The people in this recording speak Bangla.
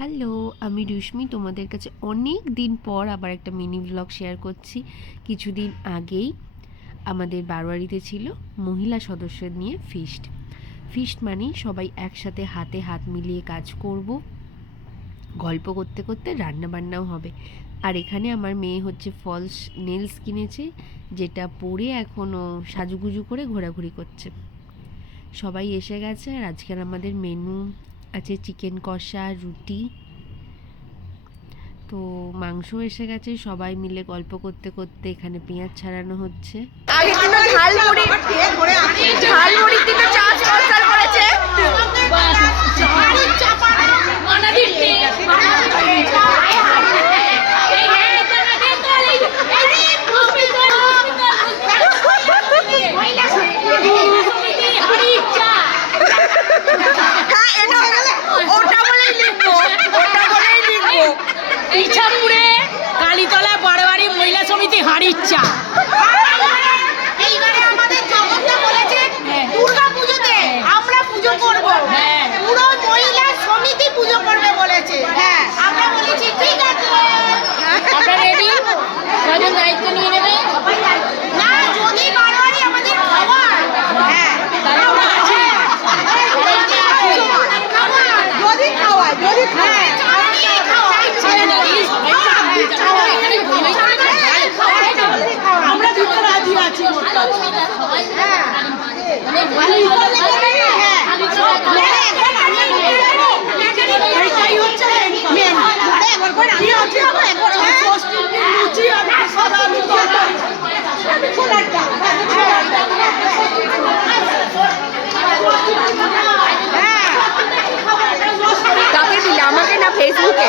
হ্যালো, আমি রুশ্মি। তোমাদের কাছে অনেক দিন পর আবার একটা মিনি ব্লগ শেয়ার করছি। কিছুদিন আগেই আমাদের বারোয়ারিতে ছিল মহিলা সদস্য নিয়ে ফিস্ট মানেই সবাই একসাথে হাতে হাত মিলিয়ে কাজ করব, গল্প করতে করতে রান্না বান্নাও হবে। আর এখানে আমার মেয়ে হচ্ছে ফলস নেলস কিনেছে, যেটা পরে এখনও সাজুগুজু করে ঘোরাঘুরি করছে। সবাই এসে গেছে। আর আজকের আমাদের মেনু আছে চিকেন কষা, রুটি, তো মাংস এসে গেছে। সবাই মিলে গল্প করতে করতে এখানে পেঁয়াজ ছাড়ানো হচ্ছে। আগের দিন ঝালমুড়ির দিন চা স্পন্সর করেছে। ইছাপুরে কালীতলা বারোয়ারি মহিলা সমিতি হাড়ির চা। এইবারে আমাদের জগৎটা বলেছে দুর্গা পুজোতে আমরা পুজো করব, পুরো মহিলা সমিতি পুজো করবে বলেছে। হ্যাঁ, আমরা বলেছি ঠিক আছে, আপনারা রেডি? কজন দায়িত্ব নিয়ে নেবে? না যদি বারোয়ারি আমাদের খাওয়ার, হ্যাঁ আমরা আছি, যদি খাওয়ায়, যদি খাওয়ায় আমরা দিতে রাজি আছি। কাকে দিলে, আমাকে না ফেসবুকে?